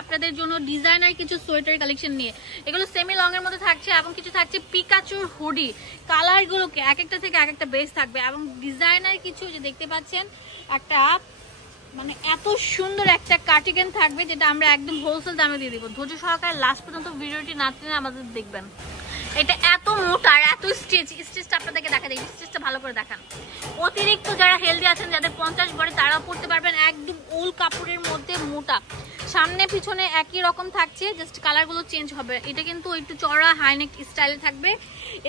আপনাদের জন্য ডিজাইনার কিছু সোয়েটার কালেকশন নিয়ে। এগুলো সেমি লং এর মধ্যে থাকছে এবং কিছু থাকছে পিকাচুর হুডি। কালার গুলোকে এক একটা থেকে এক একটা বেস থাকবে এবং ডিজাইনার কিছু যে দেখতে পাচ্ছেন একটা মানে এত সুন্দর একটা কার্টিগান থাকবে যেটা আমরা একদম হোলসেল দামে দিয়ে দিব। ধৈর্য সহকারে লাস্ট পর্যন্ত ভিডিওটি না টেনে আমাদের দেখবেন। এটা এত মোটা আর এত স্টিচটা আপনাদেরকে দেখা যায়, স্টিচটা ভালো করে দেখান। অতিরিক্ত যারা হেলদি আছেন, যাদের 50 বডি, তারাও পড়তে পারবেন। একদম উল কাপড়ের মধ্যে মোটা, সামনে পিছনে একই রকম থাকছে, জাস্ট কালারগুলো চেঞ্জ হবে। এটা কিন্তু একটু চড়া হাইনেক স্টাইলে থাকবে।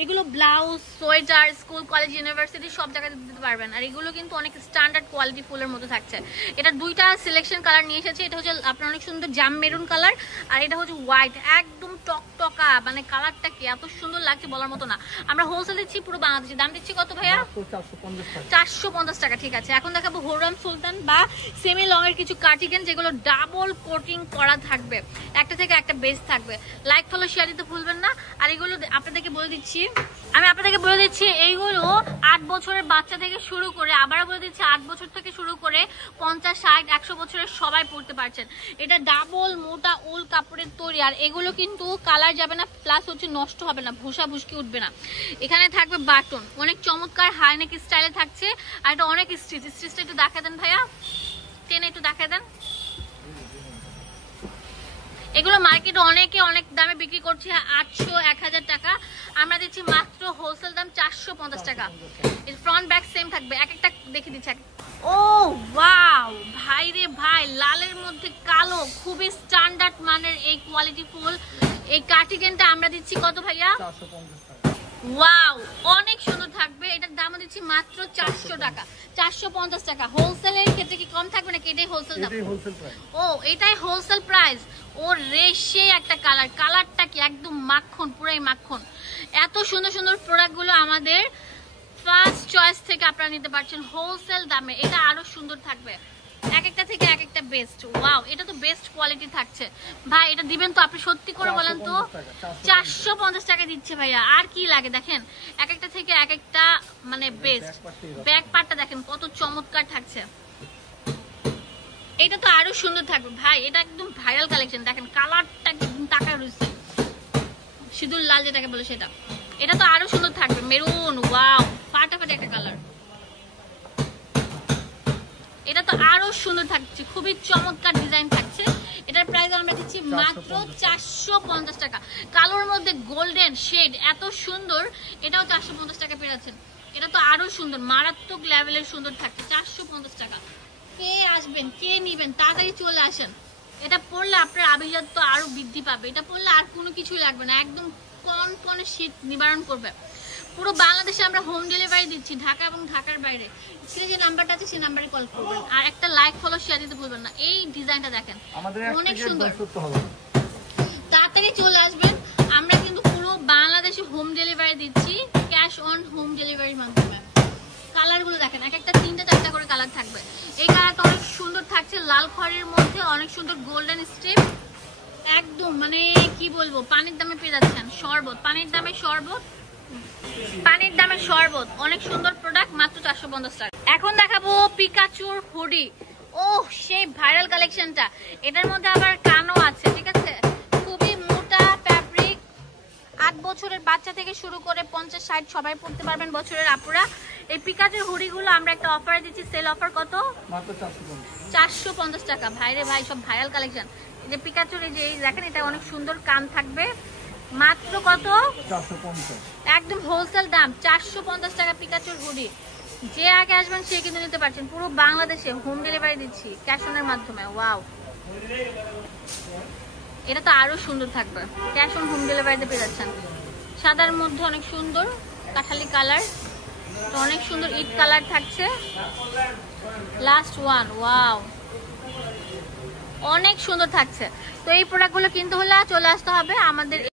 এগুলো blouse, sweater, school, college, university সব জায়গায় দিতে পারবেন। আর এগুলো কিন্তু অনেক স্ট্যান্ডার্ড কোয়ালিটি ফুলের মধ্যে থাকছে। এটা দুইটা সিলেকশন কালার নিয়ে এসেছে। এটা হচ্ছে আপনার অনেক সুন্দর জাম মেরুন কালার, আর এটা হচ্ছে হোয়াইট, একদম টকটকা। মানে কালারটা কি এত সুন্দর লাগছে বলার মতো না। আমরা হোলসেল দিচ্ছি পুরো বাংলাদেশে। দাম দিচ্ছি কত ভাইয়া? 450 টাকা। ঠিক আছে, এখন দেখাবো হোরাম সুলতান বা সেমি লং এর কিছু কার্টিগান, যেগুলো ডাবল কোটিং করা থাকবে, একটা থেকে একটা বেস থাকবে। লাইক ফলো শেয়ার দিতে ভুলবেন না। আর এগুলো আপনাদেরকে বলে দিচ্ছি, এইগুলো 8 বছরের বাচ্চা থেকে শুরু করে, আবারও বলে দিচ্ছি 8 বছর থেকে শুরু করে 50, 60, 100 বছরের সবাই পড়তে পারছেন। এটা ডাবল মোটা উল কাপড়ের তৈরি। আর এগুলো কিন্তু কালার যাবে না, প্লাস হচ্ছে নষ্ট হবে না, ভুসা ভুসকি উঠবে না। এখানে থাকবে বাটন, অনেক চমৎকার হাইনেক স্টাইলে থাকছে। আর এটা অনেক স্টিচটা একটু দেখা দেন ভাইয়া, টেনে একটু দেখা দেন। এগুলো মার্কেটে অনেকে অনেক দামে বিক্রি করছে, 800, 1000 টাকা। আমরা দিচ্ছি মাত্র হোলসেল দাম 450 টাকা। এর ফ্রন্ট ব্যাক সেম থাকবে। এক একটা দেখে দিচ্ছি। ও ওয়াও ভাই রে ভাই, লালের মধ্যে কালো, খুবই স্ট্যান্ডার্ড মানের এই কোয়ালিটি ফুল এই কার্টিগানটা আমরা দিচ্ছি কত ভাইয়া? 450 টাকা। ওয়াও, অনেক সুন্দর থাকবে। এটার দাম দিচ্ছি মাত্র 400 টাকা, 450 টাকা। হোলসেলের ক্ষেত্রে কি কম থাকবে নাকি? এটাই হোলসেল দাম। ও এটাই হোলসেল প্রাইস। ও রেশে একটা কালারটা কি একদম মাখন, পুরাই মাখন। এত সুন্দর সুন্দর প্রোডাক্টগুলো আমাদের ফার্স্ট চয়েস থেকে আপনারা নিতে পারছেন হোলসেল দামে। এটা আরো সুন্দর থাকবে, এক একটা থেকে এক একটা বেস্ট। ওয়াও, এটা তো বেস্ট কোয়ালিটি থাকছে ভাই। এটা দিবেন তো আপনি? সত্যি করে বলেন তো। 450 টাকা দিচ্ছে ভাইয়া, আর কি লাগে দেখেন। এক একটা থেকে এক একটা মানে বেস্ট। ব্যাক পার্টটা দেখেন কত চমৎকার থাকছে। এটা তো আরো সুন্দর থাকবে ভাই। এটা একদম ভাইরাল কালেকশন। দেখেন কালারটা একদম টাকা রয়েছে, সিঁদুর লাল যেটাকে বলে সেটা। এটা তো আরো সুন্দর থাকবে, মেরুন। ওয়াও, ফাটাফাটি একটা কালার। এটা তো আরো সুন্দর থাকছে, খুবই চমৎকার ডিজাইন থাকছে। এটার প্রাইস আমরা দিচ্ছি মাত্র 450 টাকা। কালোর মধ্যে গোল্ডেন শেড, এত সুন্দর। এটাও 450 টাকা পেয়ে যাচ্ছেন। এটা তো আরো সুন্দর, মারাত্মক লেভেলের সুন্দর থাকছে। 450 টাকা। কে আসবেন, কে নিবেন, তাড়াতাড়ি চলে আসেন। এটা পরলে আপনার আভিজাত্য আরো বৃদ্ধি পাবে। এটা পরলে আর কোনো কিছুই লাগবে না, একদম কনকনে শীত নিবারণ করবে। পুরো বাংলাদেশে আমরা হোম ডেলিভারি দিচ্ছি, ঢাকা এবং ঢাকার বাইরে। স্ক্রিনে যে নাম্বারটা আছে সেই নাম্বারে কল করবেন। আর একটা লাইক ফলো শেয়ার দিতে ভুলবেন না। এই ডিজাইনটা দেখেন অনেক সুন্দর। তাড়াতাড়ি চলে আসবেন। আমরা কিন্তু পুরো বাংলাদেশে হোম ডেলিভারি দিচ্ছি, ক্যাশ অন হোম ডেলিভারির মাধ্যমে। কালারগুলো দেখেন, এক একটা 3টা 4টা করে কালার থাকবে। এই কালারটা অনেক সুন্দর থাকছে, লাল খয়েরির মধ্যে অনেক সুন্দর গোল্ডেন স্ট্রিপ। একদম মানে কি বলবো, পানির দামে পেয়ে যাচ্ছেন। শরবত, পানির দামে শরবত। অনেক সুন্দর প্রোডাক্ট, মাত্র 450 টাকা। এখন দেখাবো পিকাচুর হুডি। ও সেই ভাইরাল কালেকশনটা। এটার মধ্যে আবার কানও আছে, ঠিক আছে। খুবই মোটা ফ্যাব্রিক, 8 বছরের বাচ্চা থেকে শুরু করে 50, 60 সবাই পড়তে পারবেন বছরের আপুরা। এই পিকাচুর হুডিগুলো আমরা একটা অফারে দিচ্ছি। সেল অফার কত? মাত্র 450 টাকা। ভাইরে ভাই, সব ভাইরাল কালেকশন। এই যে পিকাচুর, এই যে দেখেন, এটা অনেক সুন্দর কান থাকবে। মাত্র কত? 450। একদম হোলসেল দাম 450 টাকা পিকাচুর হুডি। যে আগে আসবেন সে কিন্তু নিতে পারছেন। পুরো বাংলাদেশে হোম ডেলিভারি দিচ্ছি ক্যাশ অনের মাধ্যমে। ওয়াও, এটা তো আরো সুন্দর থাকবে, ক্যাশ অন হোম ডেলিভারিতে পেয়ে যাচ্ছেন। সাদার মধ্যে অনেক সুন্দর কাঠালি কালার, তো অনেক সুন্দর ইট কালার থাকছে। Last one. ওয়াও, অনেক সুন্দর থাকছে। তো এই প্রোডাক্টগুলো কিনতে হলে চলে আসতে হবে আমাদের